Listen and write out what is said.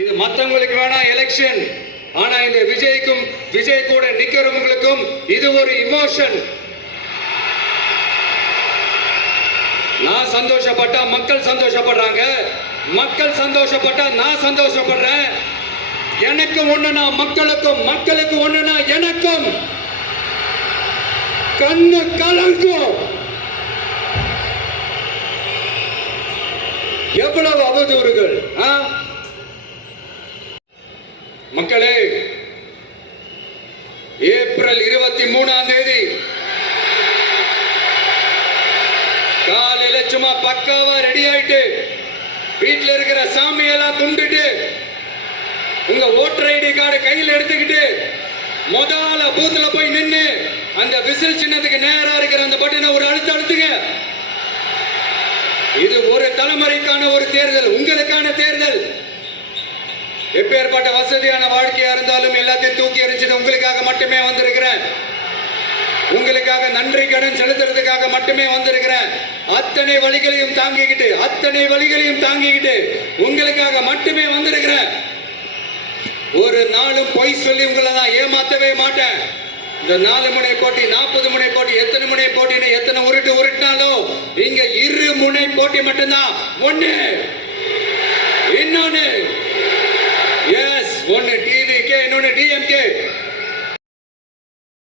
இது மத்தவங்களுக்கு வேணா எலெக்ஷன், ஆனா இந்த விஜய் கூட நிக்கிறவங்களுக்கும் இது ஒரு இமோஷன். நான் சந்தோஷப்பட்டா மக்கள் சந்தோஷப்படுறாங்க, மக்கள் சந்தோஷப்பட்டா நான் சந்தோஷப்படுறேன். எனக்கு ஒண்ணுனா மக்களுக்கும், மக்களுக்கு ஒண்ணுனா எனக்கும். கண்ணு கலங்கும். எவ்வளவு அவதூறுகள். மக்களே, ஏப்ரல் 23 காலையில சும்மா பக்காவா ரெடி ஆயிட்டு வீட்டுல இருக்கிற சாமியெல்லாம் கும்பிட்டு உங்க ஓட்டர் ஐடி கார்டு கையில் எடுத்துக்கிட்டு முதல்ல பூத்துல போய் நின்று அந்த விசில் சின்னத்துக்கு நேரா இருக்கிற அந்த பட்டனை ஒரு அழுத்துங்க. இது ஒரு தலைமுறைக்கான ஒரு தேர்தல், உங்களுக்கான தேர்தல். எப்பேற்பட்ட வசதியான வாழ்க்கையா இருந்தாலும் எல்லாத்தையும் தூக்கி எறிஞ்சிட்டு உங்களுக்காக மட்டுமே வந்திருக்கிறேன். உங்களுக்காக நன்றி கடன் செலுத்துறதுக்காக மட்டுமே வந்திருக்கிறேன். அத்தனை வழிகளையும் தாங்கிக்கிட்டு உங்களுக்காக மட்டுமே வந்திருக்கிறேன். ஒரு நாளும் பொய் சொல்லி உங்களை நான் ஏமாத்தவே மாட்டேன். இந்த 4 முனை போட்டி, 40 முனை போட்டி, எத்தனை முனை போட்டின்னு எத்தனை உருட்டினாலும் இங்க 2 முனை போட்டி மட்டும்தான். ஒண்ணு இன்னொன்னு, எஸ், ஒன்னு டிவிகே, இன்னொன்னு டிஎம்கே.